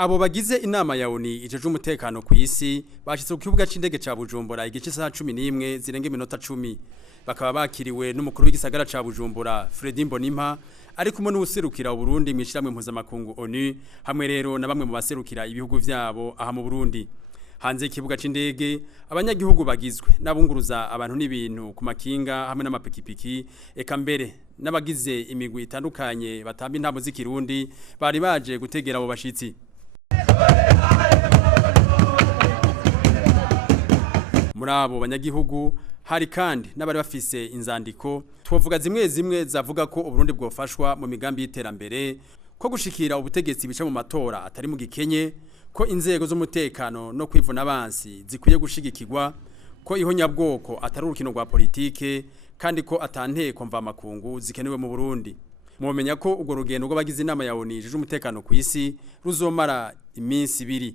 Abo bagize inama ya ONU ijeje umutekano ku isi bashitse ku kibuga c'indege ca Bujumbura igice saha 11 zirenge iminota 10 bakaba bakiriwe n'umukuru w'igisagara ca Bujumbura Fredy Mbonimpa ari kumwe n'userukira Burundi mwishiramwe mpuzamakungu ONU hamwe rero na bamwe mu baserukira ibihugu vyabo aha mu Burundi. Hanze ikibuga c'indege abanyagihugu bagizwe nabunguruza abantu n'ibintu ku makinga hamwe n'amapikipiki eka mbere n'abagize imigwi itandukanye batamba intabo z'ikirundi bari baje gutegera abo bashitsi. Muri abo banyagihugu hari kandi n'abari bafise inzandiko twovuga zimwe zavuga ko Uburundi bwofashwa mu migambi y'iterambere ko gushikira ubutegetsi bica mu matora atari mu gikenye ko inzego z'umutekano no kwivuna abansi zikwiye gushigikirwa ko ihonyabwoko atari urukino rwa politike kandi ko atanteko mva makungu zikenewe mu Burundi. Mumenya ko urwo rugendo rw'abagize inama ya ONU ije umutekano ku isi ruzomara iminsi 2